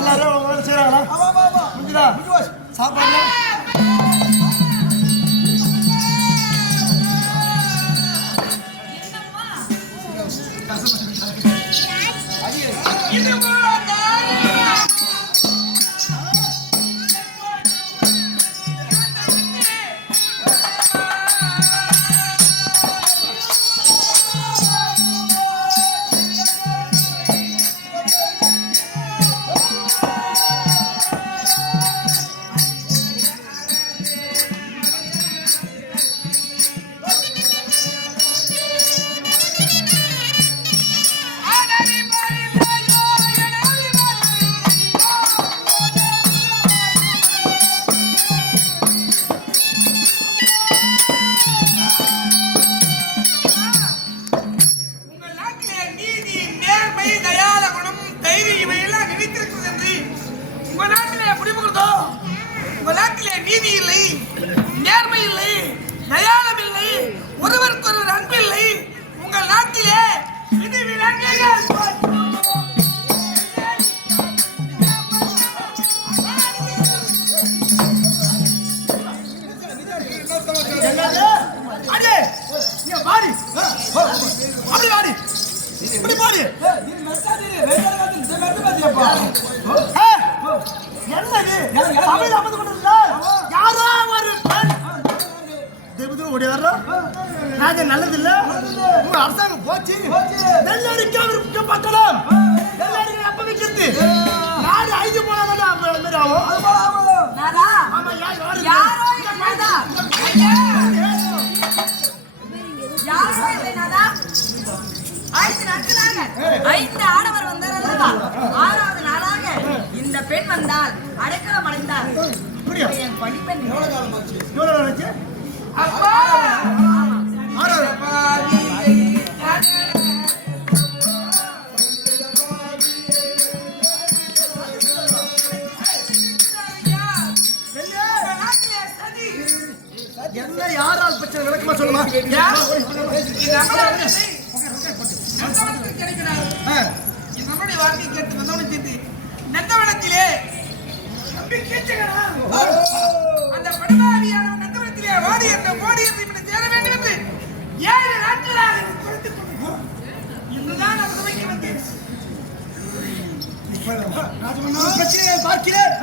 எல்லாரும் செய்யறாங்களா ஆமா, நேர்மை இல்லை. தயாளம் இல்லை ஒருவருக்கொருவர் அன்பில்லை. உங்கள் நாட்டிலே விதி விலங்குகள் என்னது? அடே, இங்க பாரு. ஓடி வர்றோம் நாங்க நல்லதில்ல. உங்க அரசாங்கம் போச்சு. நெல்லடிக்க விற்கப்பட்டலாம் நெல்லடிக்க அப்ப விற்கிறது நாடு ஐந்து போனாதான் அது மாதிரி ஆகும். யார் யாரு யாரோ இல்லை நாதா யாரோ இல்லை நாதா ஐந்து நாட்களாக ஐந்து ஆடவர் வந்தார் அல்லவா ஆறாவது நாளாக இந்த பெண் வந்தால் அடைக்கலம் அடைந்தார்? என் பணிப்பெண் எவ்வளவு ஆறாவது உங்க நாட்டிலே சதி என்ன யாரால் பிரச்சனை நடக்குமா சொல்லுமா நந்தவனத்தில் கிடைக்கிறார் கேட்டு நந்தவனம் செய்து நந்தவனத்திலே அந்த படுபாவியான வாடி என்ற மோடி என்று இப்படி சேர வேண்டும் என்று ஏழு நாட்களாக என்னை துரத்திக் கொண்டிருக்கிறார். இன்றுதான் நான் சபைக்கு வந்தேன். பார்க்கிறேன்.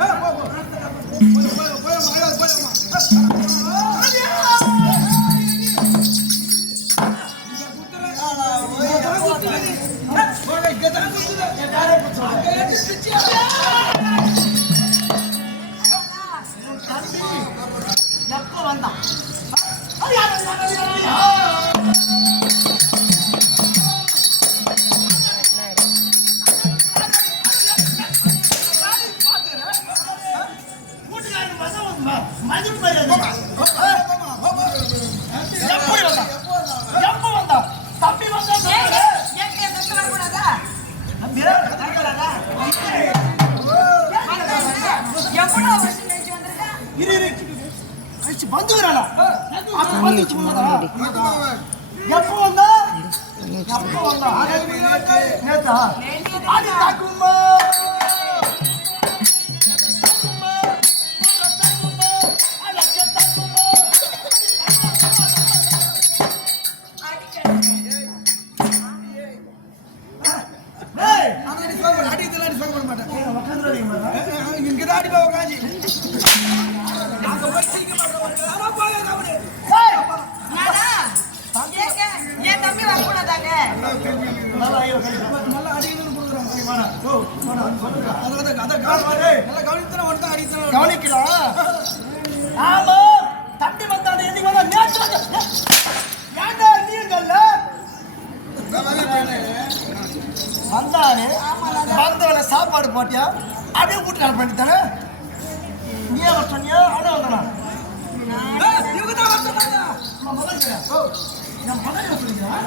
எப்போ வந்தா எப்போ வந்தா? நேத்தா? அடி தாக்குமா நல்லா வாடா, சொல்லுங்க. கவனிக்கிறா? ஆமா. தம்பி வந்தானே என்னைக்கு வந்தா நேற்று வந்தா ஏன்டா நீங்கல்ல வந்தானே வந்தவன சாப்பாடு போட்டியா? அப்படியே வீட்டு நான் பண்ணித்தானே நீ வர சொன்னியா? அவனே வந்தானா? நம்ம முதல்ல ஓ நான் முதல்ல சொல்லிக்கிறேன்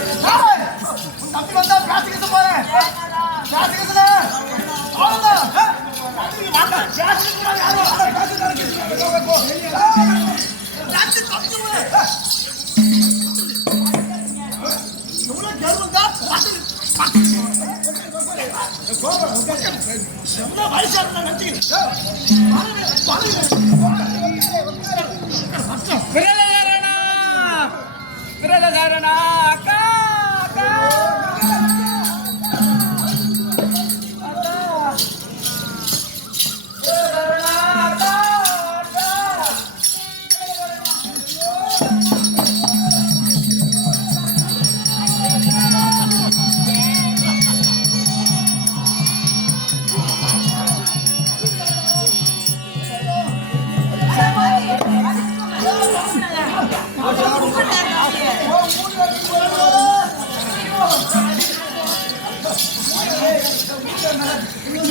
வயசாக நினைச்சு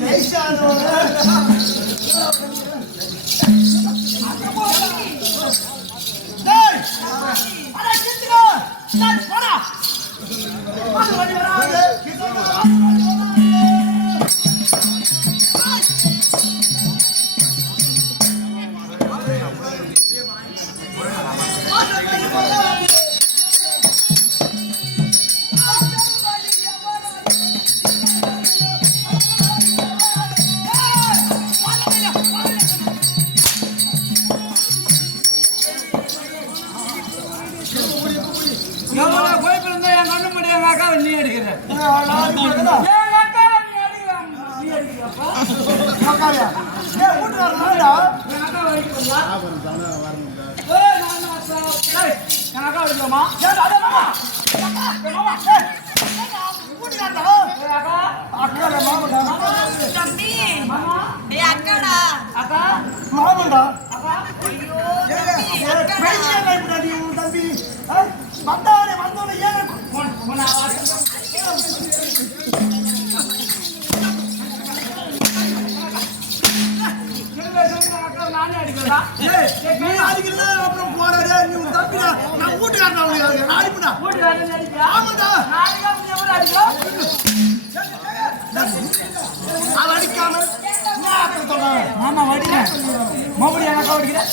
ஜெய்ஷானோட மாமண்டா தம்பி வந்தாரு வந்தோட ஏன் நானே அடிக்கிறா நீ அடிக்கல அப்புறம் போறாரு நீ தம்பிடா. நான் வீட்டுக்காரன் அவனுக்கு அடிப்புடா வீட்டுக்காரன் ஆமாடா அது அடிக்காம மாமா வடிங்க மறுபடியும் எனக்கு ஓடுகிறேன்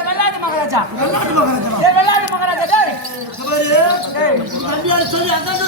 வெள்ளாட்டு மகாராஜா வெள்ளாட்டு மகாராஜா வெள்ளாட்டு மகாராஜா டேய் தம்பியார் சொல்லி அதான்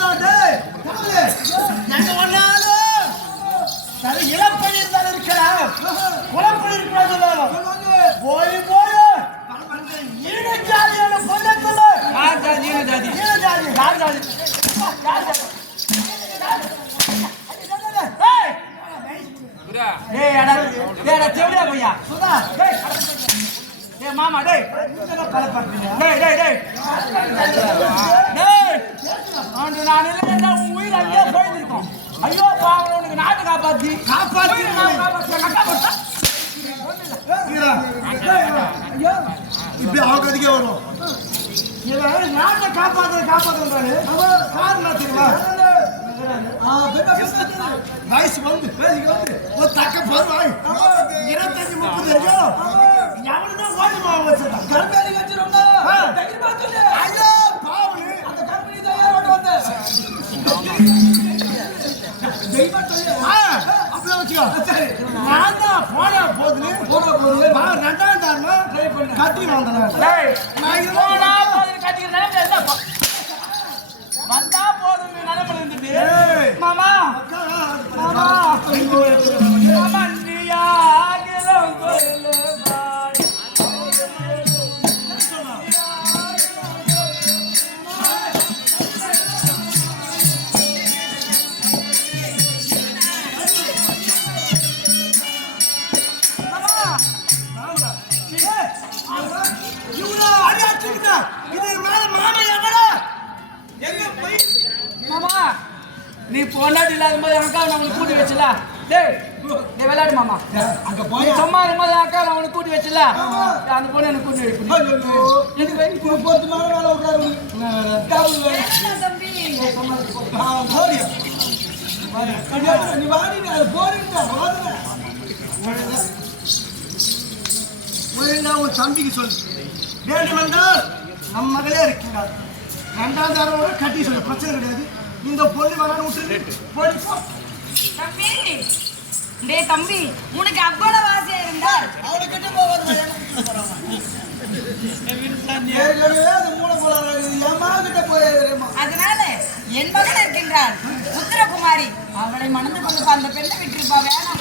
இவன் நாட்டை காப்பாத்து காப்பாத்துன்றாரு காரணம் தெரியுமா வயசு வந்து ஒரு தக்க பருவாய். இருபத்தஞ்சு முப்பது வரைக்கும் எவனுதான் ஓடி மாவு வச்சிருக்கான் கருப்பேரி வச்சிருந்தா ஐயோ பாவனு அந்த கம்பெனி தான் ஓட்டு வந்து அப்படியே வச்சுக்கோ நான் தான் போன போதுன்னு போன போது பண்ணு. கட்டி வந்தேன் நான் கட்டிக்கிற நிலைமை. வந்தா போதும் நிலைமை இருந்துட்டு ஏய். மாமா. மாமா. மாமா நீயா அகிலம் பொண்டாட்டி இல்லாத போது என் அக்கா நான் உனக்கு கூட்டி வச்சல? டேய் நீ விளையாடு மாமா. அங்க போய்? சும்மா இருக்கும்போது அக்கா நான் உனக்கு கூட்டி வச்சல? அந்த பொண்ணு எனக்கு கூட்டி வைக்கணும் எதுக்கு வை? பத்து மணி நேரம் உட்காரு. டபுள் என்ன தம்பி. போறியா நீ வாடி போறீங்க ஒழுங்கா உன் தம்பிக்கு சொல்லு. வேண்டுமென்றால் நம் மகளே இருக்கிறார் ரெண்டாவது தடவை கட்டி சொல்லு. பிரச்சனை கிடையாது. இந்த பொண்ணு வேணாலும் விட்டு போய் போ. தம்பி. டேய் தம்பி உனக்கு அவ்வளவு ஆசையா இருந்தால் அவளை கிட்ட போவாரு ஏற்கனவே அந்த மூளை போல ஏமா கிட்ட போயிருமா அதனால என் மகன் இருக்கின்றான் உத்தரகுமாரி அவளை மணந்து கொண்டு அந்த பெண்ணை விட்டிருப்பா வேணாம்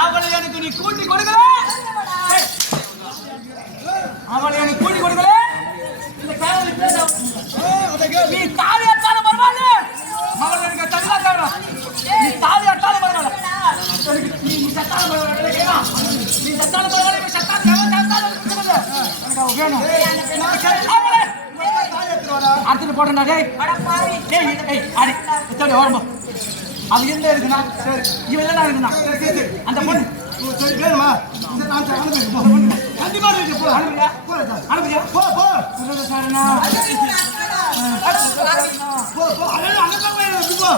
அவளை எனக்கு நீ கூட்டி கொடுக்கல அவளை எனக்கு கூட்டி கொடுக்கல நீ தாலி அட்டாலும் பரவாயில்ல அவள் எனக்கு தனியா தேவை நீ தாலி அட்டாலும் பரவாயில்ல நீ நீ சத்தாலும் பரவாயில்ல நீ சத்தாலும் பரவாயில்ல நீ சத்தா தேவை தேவை எனக்கு வேணும் அடுத்து போட்டா டேய் அட பாவி. அடி ஓரமா அது என்ன இருக்குனா சரி இவன் என்ன இருக்குனா அந்த பொண்ணு சரி, வேணுமா? அனுப்பு. கண்டிப்பா இருக்கு, போ. அனுப்புறியா போ. அனுப்புறியா போ, போ. சாரணா போ, போ. அழகு, இருக்கு, போ.